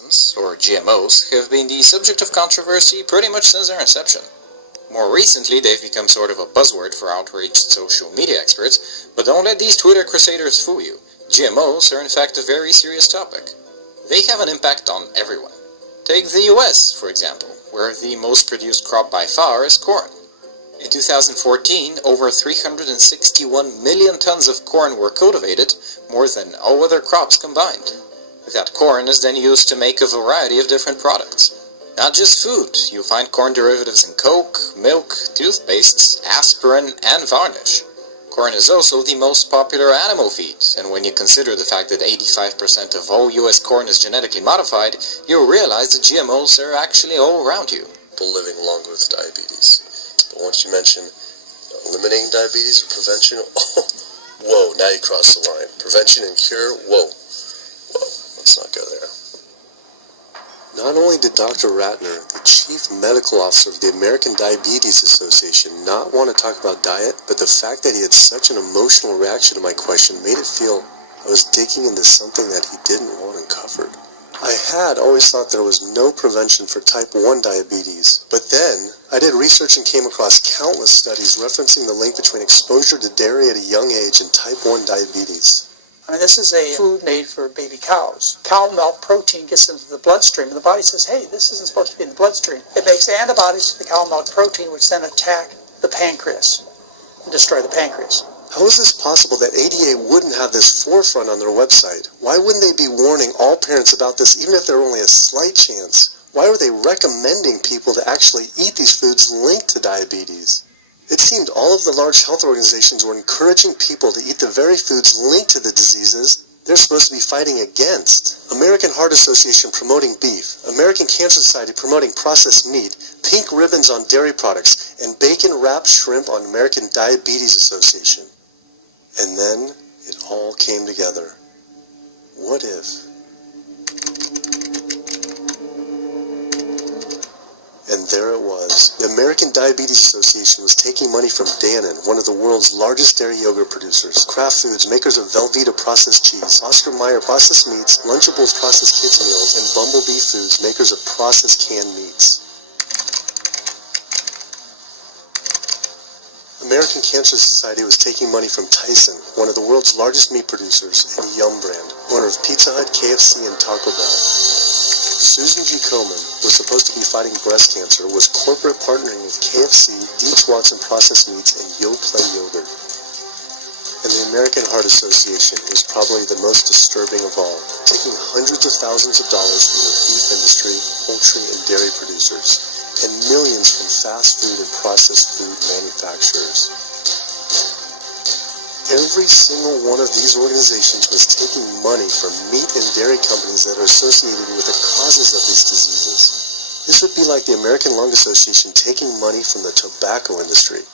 or GMOs, have been the subject of controversy pretty much since their inception. More recently, they've become sort of a buzzword for outraged social media experts, but don't let these Twitter crusaders fool you. GMOs are in fact a very serious topic. They have an impact on everyone. Take the US, for example, where the most produced crop by far is corn. In 2014, over 361 million tons of corn were cultivated, more than all other crops combined. That corn is then used to make a variety of different products. Not just food, you'll find corn derivatives in Coke, milk, toothpastes, aspirin, and varnish. Corn is also the most popular animal feed, and when you consider the fact that 85% of all US corn is genetically modified, you'll realize that GMOs are actually all around you. People living longer with diabetes. But once you mention eliminating diabetes or prevention, oh, whoa, now you cross the line. Prevention and cure, whoa. Let's not go there. Not only did Dr. Ratner, the Chief Medical Officer of the American Diabetes Association, not want to talk about diet, but the fact that he had such an emotional reaction to my question made it feel I was digging into something that he didn't want uncovered. I had always thought there was no prevention for type 1 diabetes, but then I did research and came across countless studies referencing the link between exposure to dairy at a young age and type 1 diabetes. I mean, this is a food made for baby cows. Cow milk protein gets into the bloodstream, and the body says, hey, this isn't supposed to be in the bloodstream. It makes antibodies to the cow milk protein, which then attack the pancreas and destroy the pancreas. How is this possible that ADA wouldn't have this forefront on their website? Why wouldn't they be warning all parents about this, even if there were only a slight chance? Why are they recommending people to actually eat these foods linked to diabetes? It seemed all of the large health organizations were encouraging people to eat the very foods linked to the diseases they're supposed to be fighting against. American Heart Association promoting beef, American Cancer Society promoting processed meat, pink ribbons on dairy products, and bacon-wrapped shrimp on American Diabetes Association. And then it all came together. What if? And there it was. The American Diabetes Association was taking money from Dannon, one of the world's largest dairy yogurt producers, Kraft Foods, makers of Velveeta processed cheese, Oscar Mayer processed meats, Lunchables processed kids meals, and Bumblebee Foods, makers of processed canned meats. American Cancer Society was taking money from Tyson, one of the world's largest meat producers, and Yum Brand, owner of Pizza Hut, KFC, and Taco Bell. Susan G. Komen was supposed to be fighting breast cancer, was corporate partnering with KFC, Dietz Watson Processed Meats, and Yoplait Yogurt. And the American Heart Association was probably the most disturbing of all, taking hundreds of thousands of dollars from the beef industry, poultry, and dairy producers, and millions from fast food and processed food manufacturers. Every single one of these organizations was taking money from meat and dairy companies that are associated with the causes of these diseases. This would be like the American Lung Association taking money from the tobacco industry.